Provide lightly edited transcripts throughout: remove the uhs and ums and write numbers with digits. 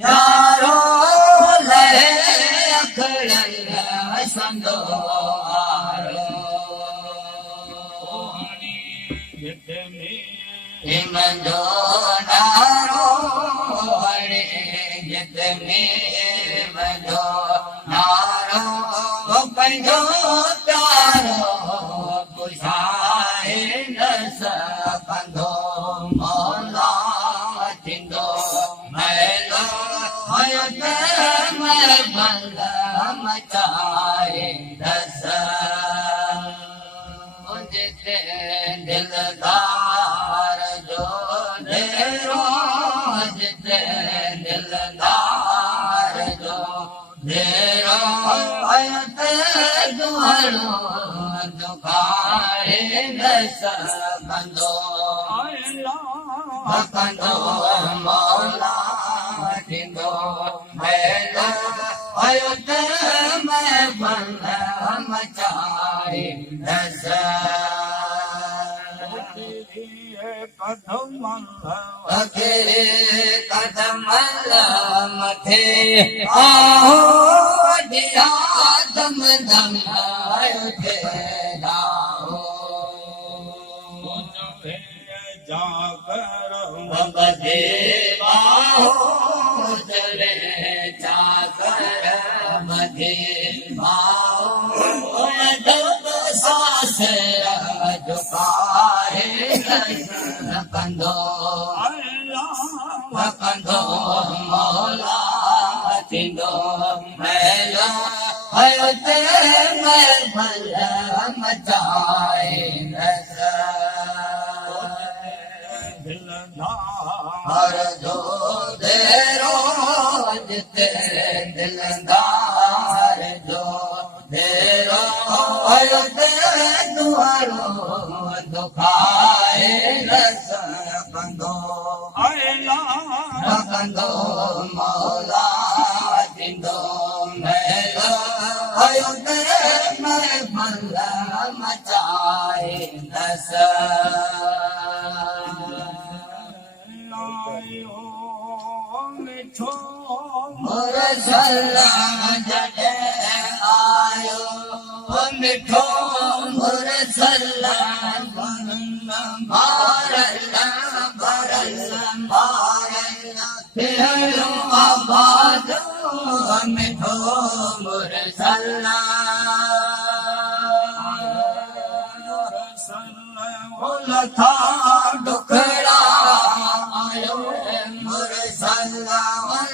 यारो लहे अखड़ल संदो हिमंदो नारो हरे जित में बंदो नारो पंजो प्यारो बुझाए न सकंदो मौला थिंदो मैलो हयत मैं बंद मचाए दस जिते दिलदार जो देरो जिते दिलदार जो देरो हयत दुहरो दुखाए दस बंदो बंदो मौला थिंदो मैलो हयत मैं बंद मचाए दस कदम मथे आओ दिया दम दम उठे जाओ जाकर बदे बाहो चले जाकर बदे बाहो दब सास झुकाए कंदो कंदो मौला थिंदो मैलो हयत मैं भल मचाए हर दो देरो जिते दिलदार जो देरो हयत दुआरो दुखाए रस कंदो कंदो मौला थिंदो मैलो हयत मैं भल मचाए दस मुरझला जडे आयो मिठो मुरझला मारला भरला मारला फिरो आबाद मिठो मुरझला लथा डुकड़ा आयो मुरझला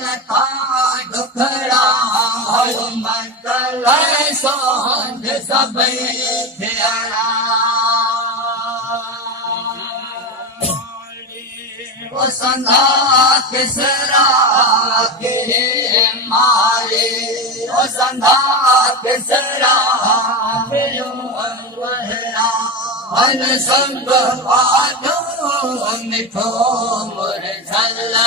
लथा डुकड़ा आयो मंगल सोंद सब थियारा वो संधा किसरा के मारे वो संधा किसरा अन संग आदो मिठो मुरझला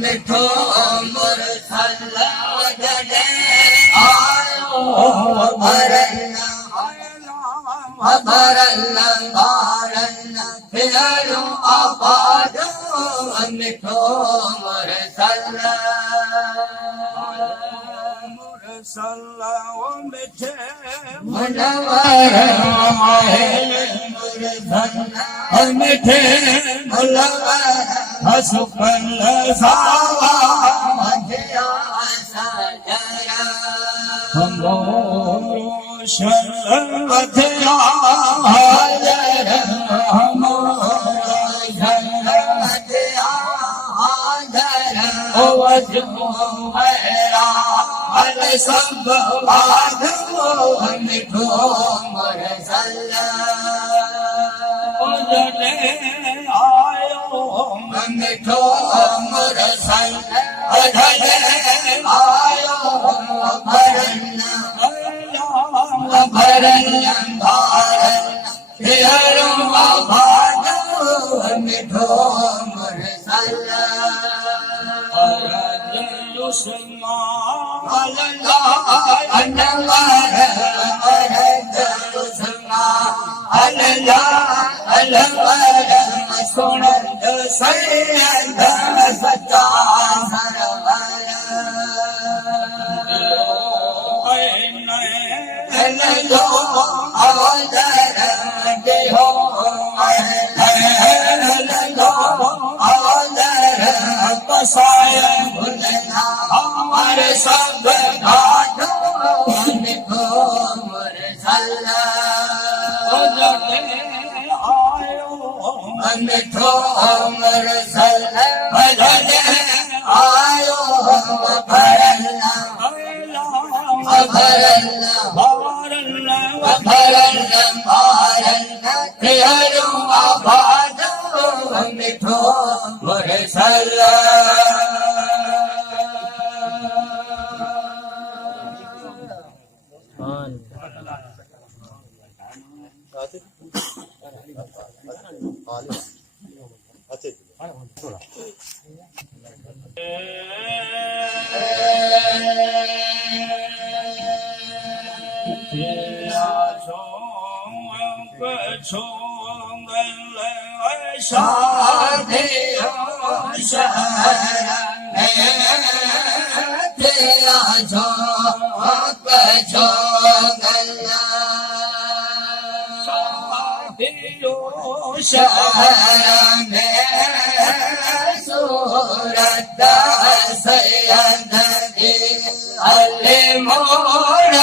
मिठो मुरझला जडे आयो भरला भरला भरला फिरो आबादो मिठो मुरझला सल्लाओ मिठे मुनवर मुरझला मिठे मुनवर हसुपल सावा मधिया सजरा हमो शरण मधिया हाजर हमो शरण मधिया हाजर ओ वजो मेरा अल सब वादो मिठो मुरझला ओ जने आयो मिठो मुरझला अधने आयो भरना भरना भरना फिरो आबादो मिठो मुरझला अल्लाह सुनंद सैयद सच्चा सरवर जो अवदर हो जो अवदर पसाय भुलना हमारे सब घाटों मिठो मुरझला मिठो मुरझल भजन आयो भरना भरना भरना भरना प्रियो आबाद मिठो मुरझल शहर में सूरत सैयद अली मोड़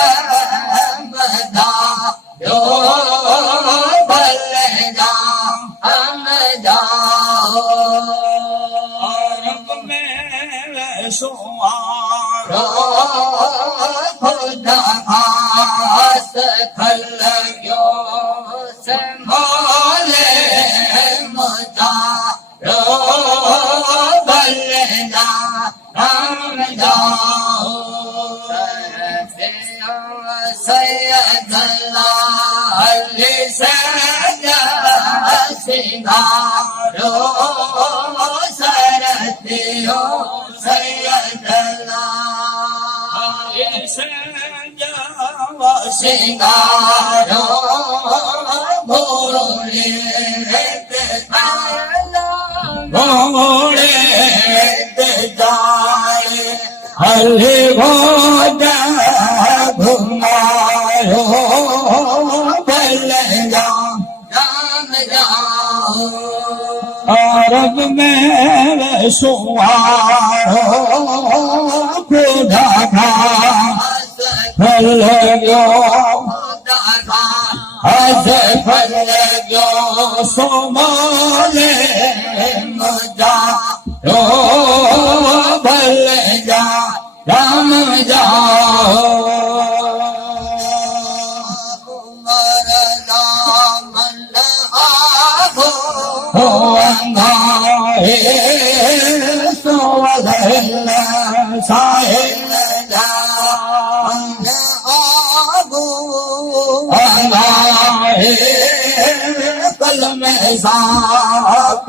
बदा जो बल जा हम जाओ अरब में सुआरो खुदा आस खल गयो संभाले मुझा रो बलना हम जाओ सैयद अली सैयद सिंगारो सरतियो सैयद सिंगारो भोले भोले जाए हले भोजा घुमायो बल जाम जाओ अरब में सुहारो खुदा था फल गयो हज फल गयो सोमाले मुझा रो भल जा राम जाओ हो अंगाए सोवल साहिल अंगाए कल में सा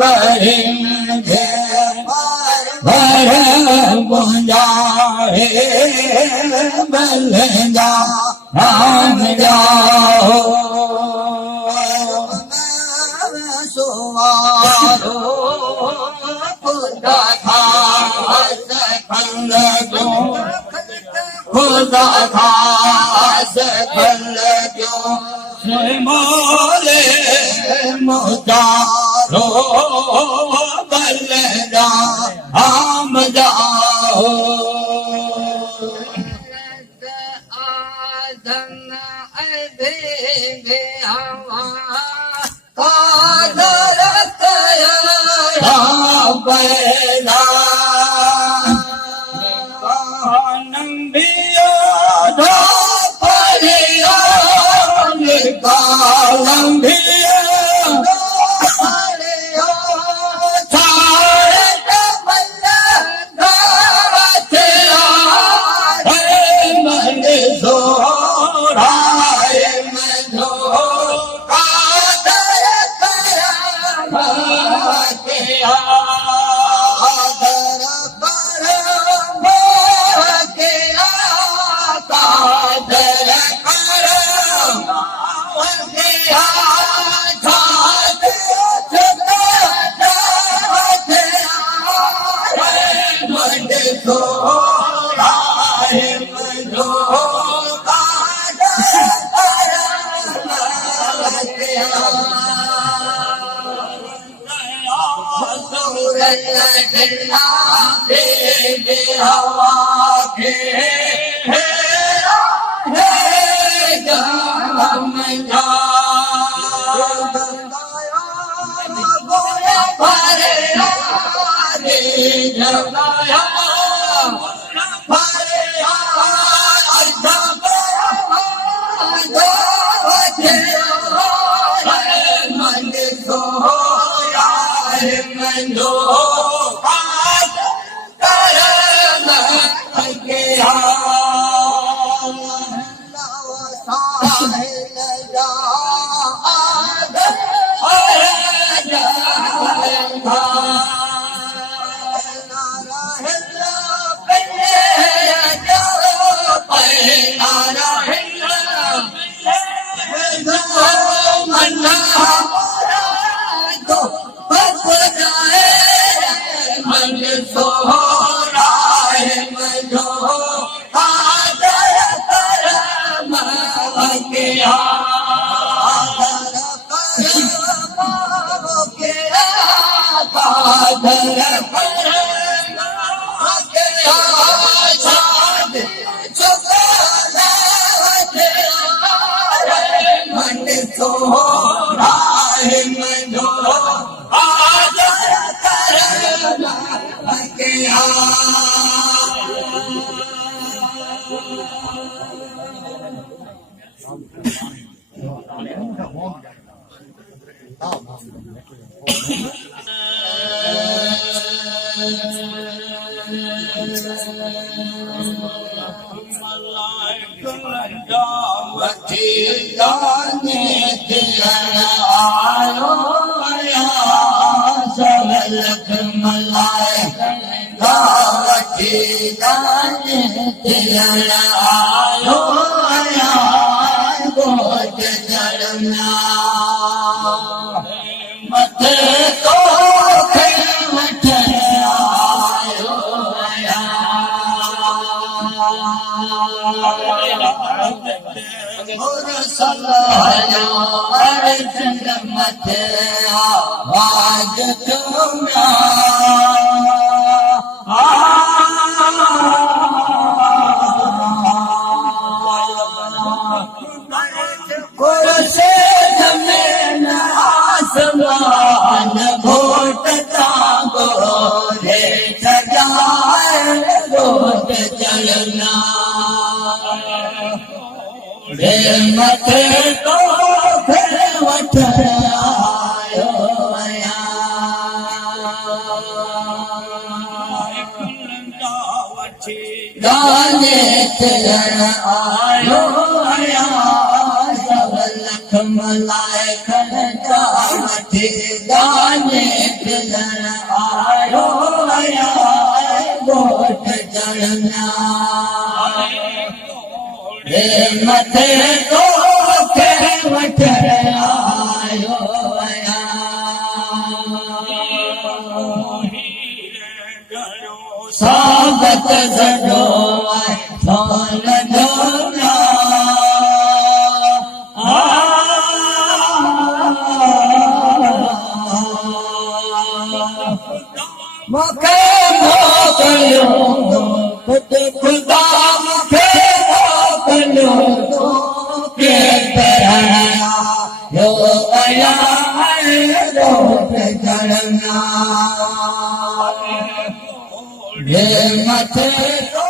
करेंगे भर मुझाए बल जा राम जाओ सुवारो खुदा था फल जो खुदा था फल जो मोले मुझा रो बल जा हम जाओ आदन अबे हवा कादरत या बैला नंबिया धा परिया निकालंबिया मंजो काज हवा खे मथे